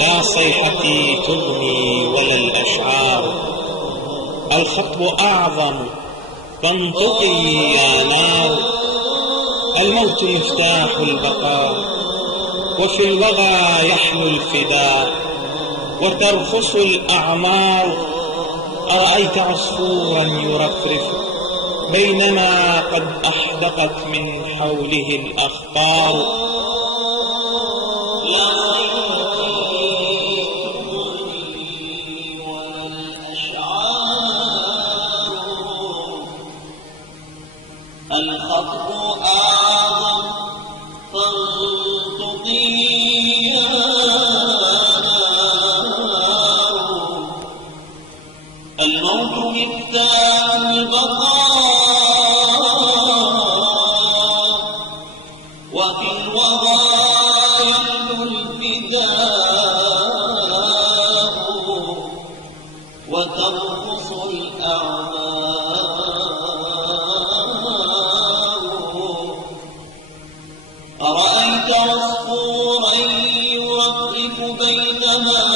لا صيحتي تغني ولا الأشعار. الخطب أعظم فانطقي يا نار. الموت مفتاح البقاء وفي الوغى يحلو الفداء وترخص الأعمار. أرأيت عصفورا يرفرف بينما قد أحدقت من حوله الأخطار. الخطب أعظم فانطقي يا نار. الموت مفتاح البقاء وفي الوغى يحلو الفداء وترخص الأعمار. أرأيت عصفورا يرفرف بينما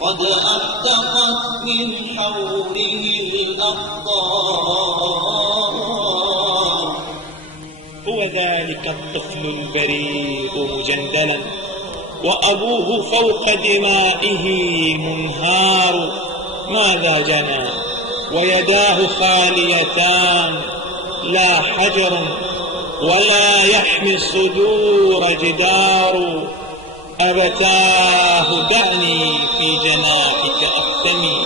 قد أحدقت من حوله الأخطار. هو ذلك الطفل البريء مجندلا وأبوه فوق دمائه منهار. ماذا جنى ويداه خاليتان لا حجر ولا يحمي الصدور جدار. أبتاه دعني في جناحك أحتمي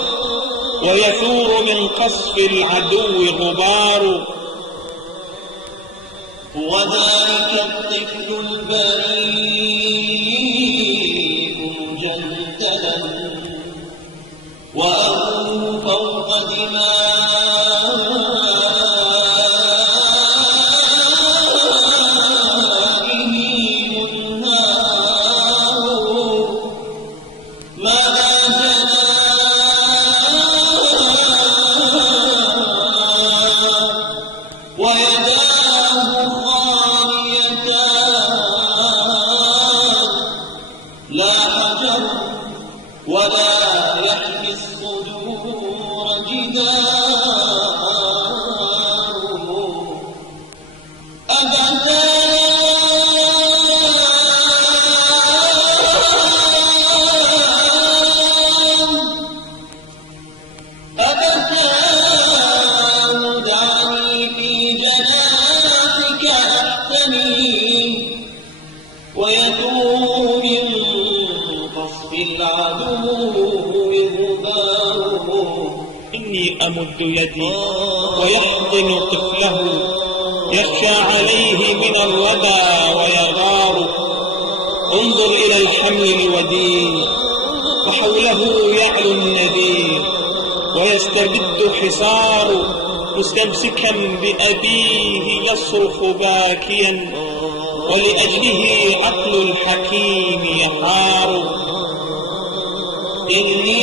ويثور من قصف العدو غبار. وذلك الطفل البريء مجندلا وأبوه فوق دمائه ويداه خاليتان لا حجر ولا يحمي الصدور جدار. أبتاه دعني في جناحك أحتمي ويثور من قصف العدو غبار. إني أمد يدي ويحضن طفله يخشى عليه من الردى ويغار. انظر إلى الحمل الوديع وحوله يعلو النذير ويستبد حصار. مستمسكا بأبيه يصرخ باكيا ولأجله عقل الحكيم يحار. إني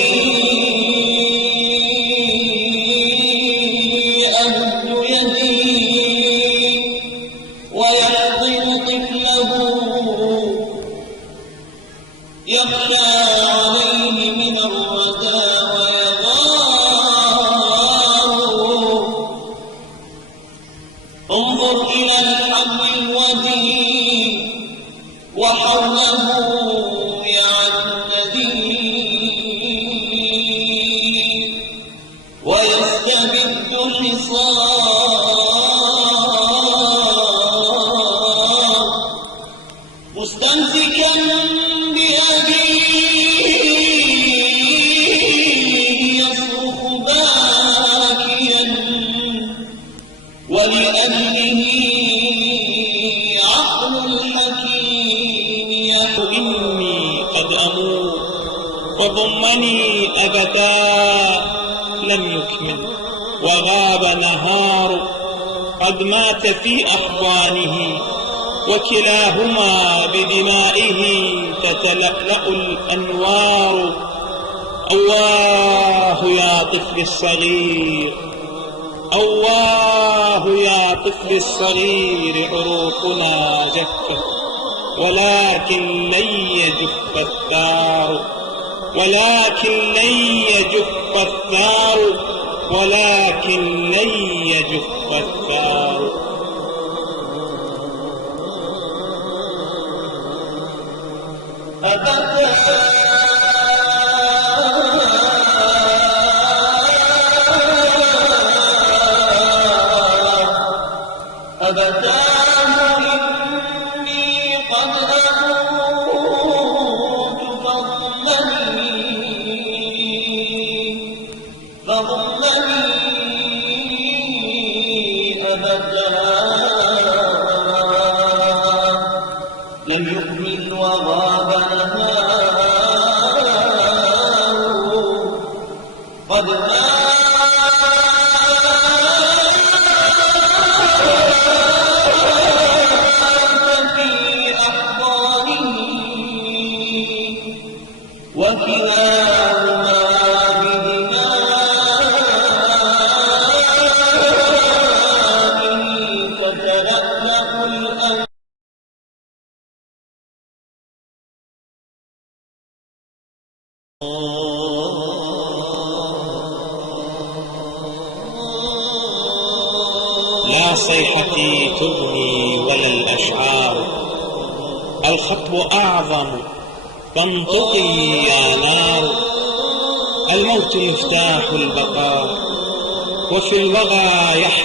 أمد يدي ويحضن طفله يخشى عليه من الردى ويغار. انظر إلى الحمل الوديع وحوله يعلو النذير ويستبد حصار. مستمسكا بأبيه يصرخ باكيا ولأجله عقل الحكيم يحكم. إني قد أموت وضمني أبتاه لم يكمل وغاب نهار. قد مات في أحضانه وكلاهما بدمائه تتلألأ الأنوار. أواه يا طفل الصغير أواه يا طفل الصغير عروقنا جفت ولكن لن يجف الثار، ولكن لن يجف الثار، ولكن لن يجف الثار. أبتاه إني قد أموت فضلني أبتاه لم يؤمن وغاب نهاره قد وكلاهما بدمائه تتلألأ الأنهار. لا صيحتي تغني ولا الأشعار، الخطب أعظم فانطقي يا نار. الموت مفتاح البقاء وفي الوغى يحمل